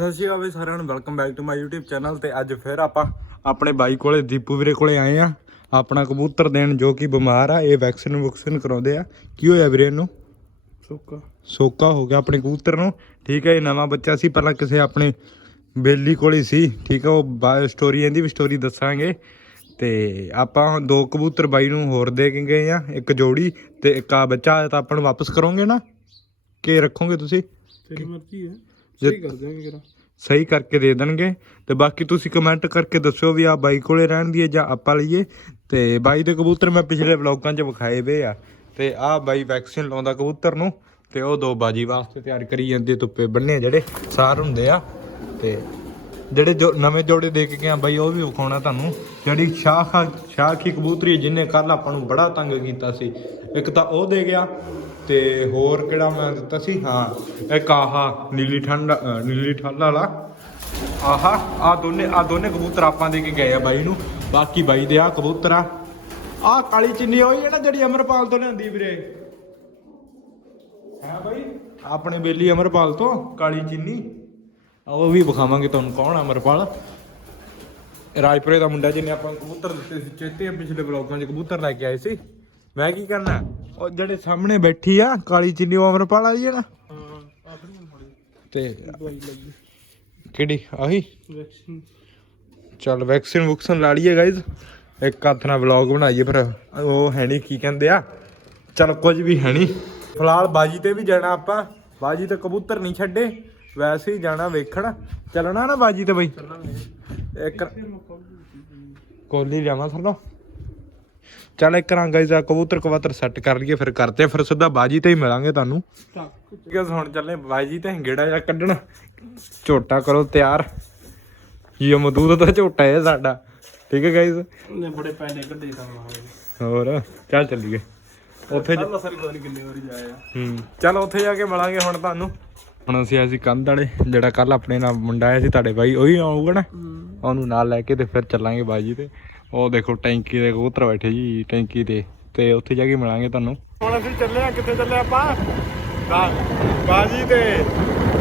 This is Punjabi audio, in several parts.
ਸਤਿ ਸ਼੍ਰੀ ਅਕਾਲ ਵੀ ਸਾਰਿਆਂ ਨੂੰ welcome back to my YouTube channel ਤੇ ਅੱਜ ਫਿਰ ਆਪਾਂ ਆਪਣੇ ਬਾਈ ਕੋਲੇ ਦੀਪੂ ਵੀਰੇ ਕੋਲੇ ਆਏ ਆ। ਆਪਣਾ ਕਬੂਤਰ ਦੇਣ ਜੋ ਕਿ ਬਿਮਾਰ ਆ ਇਹ ਵੈਕਸੀਨ ਵੈਕਸੀਨ ਕਰਾਉਂਦੇ ਆ। ਕੀ ਹੋਇਆ ਵੀਰੇ ਇਹਨੂੰ? ਸੁੱਕਾ। ਸੋਕਾ ਹੋ ਗਿਆ ਆਪਣੇ ਕਬੂਤਰ ਨੂੰ। ਠੀਕ ਹੈ ਇਹ ਨਵਾਂ ਬੱਚਾ ਸੀ ਪਹਿਲਾਂ ਕਿਸੇ ਆਪਣੇ ਬੇਲੀ ਕੋਲ ਹੀ ਸੀ। ਠੀਕ ਹੈ ਉਹ ਸਟੋਰੀ ਇਹਦੀ ਵੀ ਸਟੋਰੀ ਦੱਸਾਂਗੇ। ਤੇ ਆਪਾਂ ਦੋ ਕਬੂਤਰ ਬਾਈ ਨੂੰ ਹੋਰ ਦੇ ਕੇ ਗਏ ਆ ਇੱਕ ਜੋੜੀ ਤੇ ਇੱਕ ਆ ਬੱਚਾ ਤਾਂ ਆਪਾਂ ਨੂੰ ਵਾਪਸ ਕਰੋਗੇ ਨਾ? ਕਿ ਰੱਖੋਗੇ ਤੁਸੀਂ? ਤੇਰੀ ਮਰਜ਼ੀ ਹੈ। ਸਹੀ ਕਰ ਦਿਆਂਗੇ ਕਿਰਾ ਸਹੀ ਕਰਕੇ ਦੇ ਦੇਣਗੇ। ਤੇ ਬਾਕੀ ਤੁਸੀਂ ਕਮੈਂਟ ਕਰਕੇ ਦੱਸਿਓ ਵੀ ਆ ਬਾਈ ਕੋਲੇ ਰਹਿਣ ਦੀ ਹੈ ਜਾਂ ਆਪਾਂ ਲਈਏ। ਤੇ ਬਾਈ ਦੇ ਕਬੂਤਰ ਮੈਂ ਪਿਛਲੇ ਵਲੌਗਾਂ 'ਚ ਵਿਖਾਏ ਵੇ ਆ। ਤੇ ਆ ਬਾਈ ਵੈਕਸੀਨ ਲਾਉਂਦਾ ਕਬੂਤਰ ਨੂੰ। ਤੇ ਉਹ ਦੋ ਬਾਜੀ ਵਾਸਤੇ ਤਿਆਰ ਕਰੀ ਜਾਂਦੇ ਧੁੱਪੇ ਬੰਨੇ ਜਿਹੜੇ ਸਾਰ ਹੁੰਦੇ ਆ। ਤੇ ਜਿਹੜੇ ਜੋ ਨਵੇਂ ਜੋੜੇ ਦੇ ਕੇ ਗਿਆ ਬਾਈ ਉਹ ਵੀ ਵਿਖਾਉਣਾ ਤੁਹਾਨੂੰ। ਜਿਹੜੀ ਸ਼ਾਖ ਸ਼ਾਖ ਕਬੂਤਰੀ ਜਿਹਨੇ ਕੱਲ ਆਪਾਂ ਨੂੰ ਬੜਾ ਤੰਗ ਕੀਤਾ ਸੀ। ਇੱਕ ਤਾਂ ਉਹ ਦੇ ਗਿਆ। ਤੇ ਹੋਰ ਕਿਹੜਾ ਮੈਂ ਦਿੱਤਾ ਸੀ? ਹਾਂ, ਇੱਕ ਆਹਾ ਨੀਲੀ ਠੰਡ ਨੀਲੀ ਠੱਲ ਵਾਲਾ। ਆਹਾ ਆ ਦੋਨੇ ਆ ਦੋਨੇ ਕਬੂਤਰ ਆਪਾਂ ਦੇ ਕੇ ਗਏ ਆ ਬਾਈ ਨੂੰ। ਬਾਕੀ ਬਾਈ ਦੇ ਆ ਕਬੂਤਰ ਆ। ਆ ਕਾਲੀ ਚਿੰਨੀ ਹੋਈ ਹੈ ਨਾ ਜਿਹੜੀ ਅਮਰਪਾਲ ਤੋਂ ਲਿਆਂਦੀ ਵੀਰੇ। ਹੈ ਬਾਈ? ਆਪਣੇ ਬੇਲੀ ਅਮਰਪਾਲ ਤੋਂ ਕਾਲੀ ਚਿੰਨੀ। ਉਹ ਵੀ ਵਿਖਾਵਾਂਗੇ ਤੁਹਾਨੂੰ ਕੌਣ ਆ ਅਮਰਪਾਲ। ਰਾਜਪੁਰੇ ਦਾ ਮੁੰਡਾ ਜਿਹਨੇ ਆਪਾਂ ਕਬੂਤਰ ਦਿੱਤੇ ਸੀ, ਚੇਤੇ ਪਿਛਲੇ ਬਲੌਗਾਂ 'ਚ ਕਬੂਤਰ ਲੈ ਕੇ ਆਏ ਸੀ। ਮੈਂ ਕੀ ਕਰਨਾ? ਉਹ ਜਿਹੜੇ ਸਾਹਮਣੇ ਬੈਠੀ ਆ, ਕਾਲੀ ਚਿੰਨੀ ਉਹ ਅਮਰਪਾਲ ਵਾਲੀ ਹੈ ਨਾ। ਤੇ ਕਿਹੜੀ? ਆਹੀ? ਵੈਕਸੀਨ ਚੱਲ ਵੈਕਸੀਨ ਵੁਕਸਨ ਲਾ ਲਈਏ ਗਾਇਜ਼ ਇੱਕ ਹੱਥ ਨਾਲ ਵਲੌਗ ਬਣਾਈਏ ਫਿਰ। ਉਹ ਹੈ ਨਹੀਂ ਕੀ ਕਹਿੰਦੇ ਆ? ਚੱਲ ਕੁਝ ਵੀ ਹੈ ਨਹੀਂ ਫਿਲਹਾਲ ਬਾਜੀ ਤੇ ਵੀ ਜਾਣਾ ਆਪਾਂ। ਬਾਜੀ ਤੇ ਕਬੂਤਰ ਨਹੀਂ ਛੱਡੇ। ਵੈਸੇ ਹੀ ਜਾਣਾ ਵੇਖਣ। ਚੱਲਣਾ ਨਾ ਬਾਜੀ ਤੇ ਬਈ। ਇੱਕ ਕੋਲੀ ਲਿਆਵਾਂ ਸਰਲੋ ਚੱਲ ਇੱਕ ਰਾਂ ਗਾਇਜ਼ ਆ ਕਬੂਤਰ ਕਬੂਤਰ ਸੈੱਟ ਕਰ ਲਈਏ ਫਿਰ ਕਰਦੇ ਆ, ਫਿਰ ਸਿੱਧਾ ਬਾਜੀ ਤੇ ਹੀ ਮਿਲਾਂਗੇ ਤੁਹਾਨੂੰ। ਠੀਕ ਹੈ ਹੁਣ ਚੱਲੇ ਬਾਜੀ ਤੇ ਗੇੜਾ ਜਾਂ ਕੱਢਣ। ਝੋਟਾ ਕਰੋ ਤਿਆਰ। ਇਹ ਮਦੂਦ ਦਾ ਝੋਟਾ ਹੈ ਸਾਡਾ। ਠੀਕ ਹੈ ਗਾਇਜ਼ ਨੇ ਬੜੇ ਪੈਸੇ ਕੱਢੇ ਤਾਂ ਮਾਰੇ ਹੋਰ ਚੱਲ ਚੱਲੀਏ। ਉੱਥੇ ਜ- ਸਾਰੀ ਪਤਾ ਨਹੀਂ ਕਿੰਨੇ ਵਾਰੀ ਜਾਇਆ। ਹੂੰ ਚੱਲ ਉੱਥੇ ਜਾ ਕੇ ਮਿਲਾਂਗੇ ਹੁਣ ਤੁਹਾਨੂੰ। ਹੁਣ ਅਸੀਂ ਆਏ ਸੀ ਕੰਧ ਵਾਲੇ ਜਿਹੜਾ ਕੱਲ ਆਪਣੇ ਨਾਲ ਮੁੰਡਾ ਆਇਆ ਸੀ ਤੁਹਾਡੇ ਬਾਈ ਉਹੀ ਆਊਗਾ ਨਾ? ਉਹਨੂੰ ਨਾਲ ਲੈ ਕੇ ਤੇ ਫਿਰ ਚੱਲਾਂਗੇ ਬਾਜੀ ਤੇ। ਉਹ ਦੇਖੋ ਟੈਂਕੀ ਦੇ ਕਬੂਤਰ ਬੈਠੇ ਜੀ ਟੈਂਕੀ ਤੇ ਤੇ ਉੱਥੇ ਜਾ ਕੇ ਮਿਲਾਂਗੇ ਤੁਹਾਨੂੰ। ਹੁਣ ਅਸੀਂ ਚੱਲੇ ਆ ਕਿੱਥੇ ਚੱਲੇ ਆਪਾਂ? ਬਾਜੀ ਤੇ।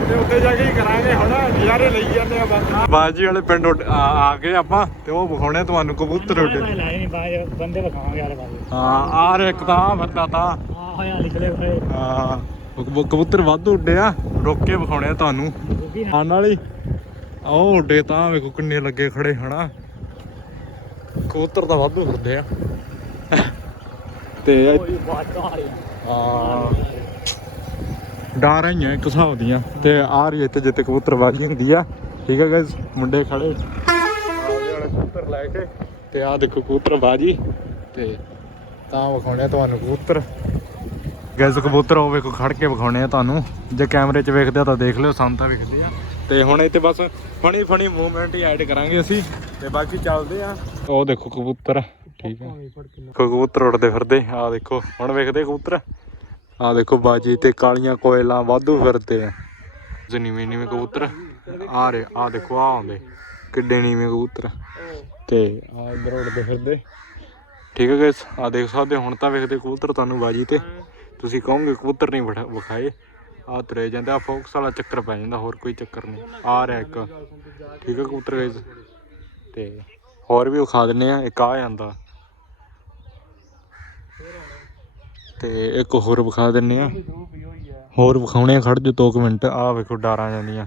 ਤੇ ਉੱਥੇ ਜਾ ਕੇ ਹੀ ਕਰਾਂਗੇ ਹੁਣ ਨਜ਼ਾਰੇ ਲਈ ਜਾਂਦੇ ਆ ਬਾਜੀ ਵਾਲੇ ਪਿੰਡ ਆ ਕੇ ਆਪਾਂ ਤੇ ਉਹ ਵਿਖਾਉਣੇ ਤੁਹਾਨੂੰ ਕਬੂਤਰ ਉੱਡੇ ਬੰਦੇ ਵਿਖਾਵਾਂਗੇ ਯਾਰ ਬਾਏ ਹਾਂ ਆਰ ਇੱਕ ਤਾਂ ਫਿਰਦਾ ਤਾਂ। ਆ ਹੋਇਆ ਨਿਕਲੇ ਹੋਏ। ਹਾਂ ਕਬ- ਕਬੂਤਰ ਵਾਧੂ ਉੱਡੇ ਆ। ਰੁੱਕ ਕੇ ਵਿਖਾਉਣੇ ਆ ਤੁਹਾਨੂੰ। ਆਣ ਵਾਲੀ। ਉਹ ਉੱਡੇ ਤਾਂ ਵੇਖੋ ਕਿੰਨੇ ਲੱਗੇ ਖੜੇ ਹਨਾ? ਕਬੂਤਰ ਤਾਂ ਵਾਧੂ ਫਿਰਦੇ ਆ। ਤੇ ਆ ਡਾਰ ਆਈਆਂ ਇੱਕ ਹਿਸਾਬ ਦੀਆਂ। ਤੇ ਆ ਰਹੀ ਇੱਥੇ ਜਿੱਤੇ ਕਬੂਤਰ ਵਾਗੀ ਹੁੰਦੀ ਆ। ਠੀਕ ਹੈ ਗਾਇਸ ਮੁੰਡੇ ਖੜੇ। ਆਲੇ ਵਾਲੇ ਕਬੂਤਰ ਲੈ ਕੇ। ਤੇ ਆ ਦੇਖੋ ਕਬੂਤਰ ਬਾਜੀ। ਤੇ ਤਾਂ ਵਿਖਾਉਣੇ ਆ ਤੁਹਾਨੂੰ ਕਬੂਤਰ। ਗਾਇਸ ਕਬੂਤਰ ਉਹ ਵੇਖੋ ਖੜ ਕੇ ਵਿਖਾਉਣੇ ਆ ਤੁਹਾਨੂੰ। ਜੇ ਕੈਮਰੇ 'ਚ ਵੇਖਦੇ ਆ ਤਾਂ ਦੇਖ ਲਿਓ ਸਾਨੂੰ ਤਾਂ ਵਿਖਦੇ ਆ। ਤੇ ਹੁਣ ਇੱਥੇ ਬਸ ਫਣੀ ਫਣੀ ਮੂਵਮੈਂਟ ਹੀ ਐਡ ਕਰਾਂਗੇ ਅਸੀਂ। ਤੇ ਬਾਕੀ ਚੱਲਦੇ ਆ। ਉਹ ਦੇਖੋ ਕਬੂਤਰ ਠੀਕ ਹੈ। ਕਬੂਤਰ ਉੱਡਦੇ ਫਿਰਦੇ ਆ ਦੇਖੋ ਹੁਣ ਵੇਖਦੇ ਕਬੂਤਰ। ਆ ਦੇਖੋ ਬਾਜੀ ਤੇ ਕਾਲੀਆਂ ਕੋਇਲਾਂ ਵਾਧੂ ਫਿਰਦੇ ਆ। ਨੀਵੇਂ ਨੀਵੇਂ ਕਬੂਤਰ ਆ ਰਹੇ ਆ ਦੇਖੋ ਆ ਆਉਂਦੇ। ਕਿੱਡੇ ਨੀਵੇਂ ਕਬੂਤਰ। ਤੇ ਆ ਇਧਰ ਉੱਡਦੇ ਫਿਰਦੇ। ਠੀਕ ਹੈ ਗਾਇਸ ਆ ਦੇਖ ਸਕਦੇ ਹੁਣ ਤਾਂ ਵੇਖਦੇ ਕਬੂਤਰ ਤੁਹਾਨੂੰ ਬਾਜੀ ਤੇ। ਤੁਸੀਂ ਕਹੋਗੇ ਕਬੂਤਰ ਨਹੀਂ ਵਿਖਾ- ਵਿਖਾਏ। ਆ ਤੁਰੇ ਜਾਂਦੇ ਆ ਫੋਕਸ ਵਾਲਾ ਚੱਕਰ ਪੈ ਜਾਂਦਾ ਹੋਰ ਕੋਈ ਚੱਕਰ ਨਹੀਂ। ਆ ਰਿਹਾ ਇੱਕ। ਠੀਕ ਹੈ ਕਬੂਤਰ ਗਾਇਸ ਤੇ ਹੋਰ ਵੀ ਵਿਖਾ ਦਿੰਨੇ ਆ, ਇੱਕ ਆ ਜਾਂਦਾ। ਤੇ ਇੱਕ ਹੋਰ ਵਿਖਾ ਦਿੰਨੇ ਆ। ਹੋਰ ਵਿਖਾਉਣੇ ਖੜ ਜੋ 2 ਮਿੰਟ। ਆ ਵੇਖੋ, ਡਾਰਾਂ ਜਾਂਦੀਆਂ।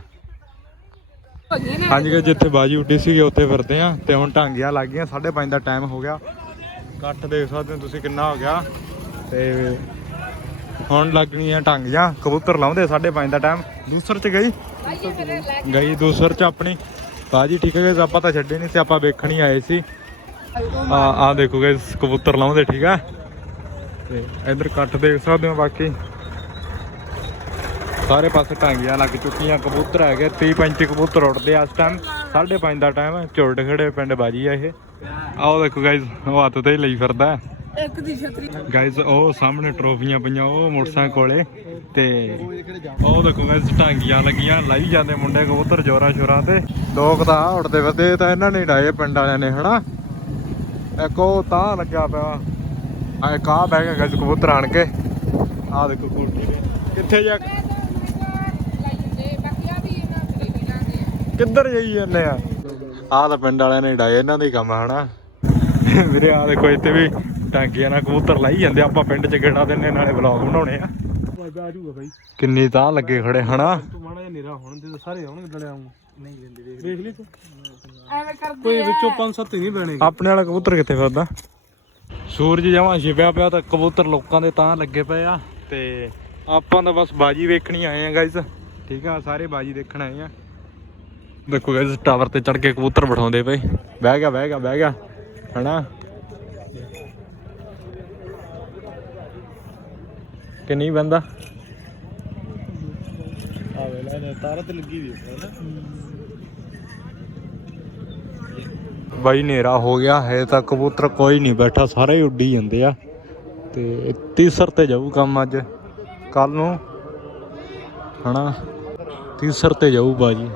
ਹਾਂਜੀ ਜਿੱਥੇ ਬਾਜੀ ਉੱਡੀ ਸੀ ਉੱਥੇ ਫਿਰਦੇ ਆ। ਤੇ ਹੁਣ ਢਾਂਗੀਆਂ ਲੱਗ ਗਈਆਂ 5:30 ਦਾ ਟਾਈਮ ਹੋ ਗਿਆ। ਕੱਟ ਦੇਖ ਸਕਦੇ ਹੋ ਤੁਸੀਂ ਕਿੰਨਾ ਹੋ ਗਿਆ। ਤੇ ਹੁਣ ਲੱਗਣੀਆਂ ਢਾਂਗੀਆਂ। ਕਬੂਤਰ ਲਾਉਂਦੇ 5:30 ਦਾ ਟਾਈਮ ਦੂਸਰ ਚ ਗਈ? ਗਈ ਦੂਸਰ ਚ ਆਪਣੀ। ਬਾਜੀ, ਠੀਕ ਹੈ ਗਾਇਸ ਆਪਾਂ ਤਾਂ ਛੱਡੇ ਨਹੀਂ ਸੀ, ਆਪਾਂ ਵੇਖਣ ਹੀ ਆਏ ਸੀ। ਆ ਆ ਦੇਖੋ ਗਾਇਸ ਕਬੂਤਰ ਲਾਉਂਦੇ, ਠੀਕ ਆ? ਤੇ ਇਧਰ ਕੱਟ ਦੇਖ ਸਕਦੇ ਹੋ ਬਾਕੀ। ਸਾਰੇ ਪਾਸੇ ਟਾਂਗੀਆਂ ਲੱਗ ਚੁੱਕੀਆਂ, ਕਬੂਤਰ ਹੈਗੇ 30 35 ਕਬੂਤਰ ਉੱਡਦੇ ਆ ਇਸ ਟਾਈਮ 5:30 ਦਾ ਟਾਈਮ ਹੈ ਝੁਰਡ ਖੜੇ ਪਿੰਡ ਬਾਜੀ ਆ ਇਹ। ਆਓ ਦੇਖੋ ਗਾਇਸ ਉਹ ਹੱਥ ਤੇ ਹੀ ਲਈ ਫਿਰਦਾ। ਇੱਕ ਦੀ ਛਤਰੀ। ਗਾਇਸ ਉਹ ਸਾਹਮਣੇ ਟਰੋਫੀਆਂ ਪਈਆਂ, ਉਹ ਮੋਟਰਸਾਈਕਲ ਕੋਲੇ ਤੇ ਉਹ ਦੇਖੋ ਗਾਇਸ ਟਾਂਗੀਆਂ ਲੱਗੀਆਂ, ਲਾਈ ਜਾਂਦੇ ਮੁੰਡੇ ਕਬੂਤਰ ਜੋਰਾਂ ਸ਼ੋਰਾਂ ਤੇ। ਲੋਕ ਤਾਂ ਉੱਡਦੇ ਫਿਰਦੇ ਤਾਂ ਇਹਨਾਂ ਨੇ ਡਾਏ ਪਿੰਡ ਵਾਲਿਆਂ ਨੇ, ਹਨਾ? ਇੱਕ ਉਹ ਤਾਂ ਲੱਗਿਆ ਪਿਆ, ਆ ਇੱਕ ਆਹ ਬਹਿ ਗਿਆ ਗਾਇਸ ਕਬੂਤਰ ਆਣ ਕੇ। ਆਹ ਦੇਖੋ ਕੋਠੀ ਤੇ। ਕਿੱਥੇ ਜਾ ਇਹਨਾਂ ਦੇ ਕਿੱਧਰ ਜਾਈ ਜਾਂਦੇ ਆ? ਆਹ ਤਾਂ ਪਿੰਡ ਵਾਲਿਆਂ ਨੇ ਡਾਇਆ ਇਹਨਾਂ ਦਾ ਹੀ ਕੰਮ ਆ, ਹਨਾ? ਵੀਰੇ ਆ ਦੇਖੋ ਇੱਥੇ ਵੀ ਟਾਂਕੀਆਂ ਨਾਲ ਕਬੂਤਰ ਲਾਈ ਜਾਂਦੇ। ਆਪਾਂ ਪਿੰਡ ਚ ਗੇੜਾ ਦਿੰਨੇ ਨਾਲੇ ਵਲੌਗ ਬਣਾਉਣੇ ਆ। ਬਾਈ ਕਿੰਨੀ ਤਾਂ ਲੱਗੇ ਖੜੇ ਹਨਾ? ਤੂੰ ਮਾੜਾ ਜਿਹਾ ਨੇਰਾ ਹੋਣ ਦੇ ਤਾਂ ਸਾਰੇ ਆਉਣਗੇ ਡਲੇ ਆਉਂ ਨਹੀਂ ਦਿੰਦੇ ਦੇਖ ਦੇਖ ਲਈ ਤੂੰ ਐਵੇਂ ਕਰਦੇ ਕੋਈ ਵਿੱਚੋਂ ਪੰਜ ਸੱਤ ਹੀ ਨਹੀਂ ਬਣੇ ਆਪਣੇ ਵਾਲਾ ਕਬੂਤਰ ਕਿੱਥੇ ਫਿਰਦਾ? ਸੂਰਜ ਜਮਾਂ ਛਿਪਿਆ ਪਿਆ ਤਾਂ ਕਬੂਤਰ ਲੋਕਾਂ ਦੇ ਤਾਂ ਲੱਗੇ ਪਏ ਆ। ਤੇ ਆਪਾਂ ਤਾਂ ਬਸ ਬਾਜੀ ਵੇਖਣੀ ਆਏ ਆ ਗਾਇਸ ਠੀਕ ਆ ਸਾਰੇ ਬਾਜੀ ਦੇਖਣ ਆਏ ਆ। ਦੇਖੋ ਗਾਇਸ ਟਾਵਰ ਤੇ ਚੜ ਕੇ ਕਬੂਤਰ ਬਿਠਾਉਂਦੇ ਪਏ। ਬਹਿ ਗਿਆ ਬਹਿ ਗਿਆ ਬਹਿ ਗਿਆ ਹਨਾ? ਕਿ ਨਹੀਂ ਬੰਦਾ? ਆ ਵੇਲਾ ਨੇ ਤਾਰਾ ਤੇ ਲੱਗੀ ਵੀ ਹੈ ਨਾ ਬਾਈ ਹਨੇਰਾ ਹੋ ਗਿਆ ਹੈ ਤਾਂ ਕਬੂਤਰ ਕੋਈ ਨਹੀਂ ਬੈਠਾ ਸਾਰੇ ਹੀ ਉੱਡੀ ਜਾਂਦੇ ਆ। ਤੇ ਤੀਸਰ ਤੇ ਜਾਊ ਕੰਮ ਅੱਜ ਕੱਲ ਨੂੰ। ਹਨਾ? ਤੀਸਰ ਤੇ ਜਾਊ ਬਾਜੀ।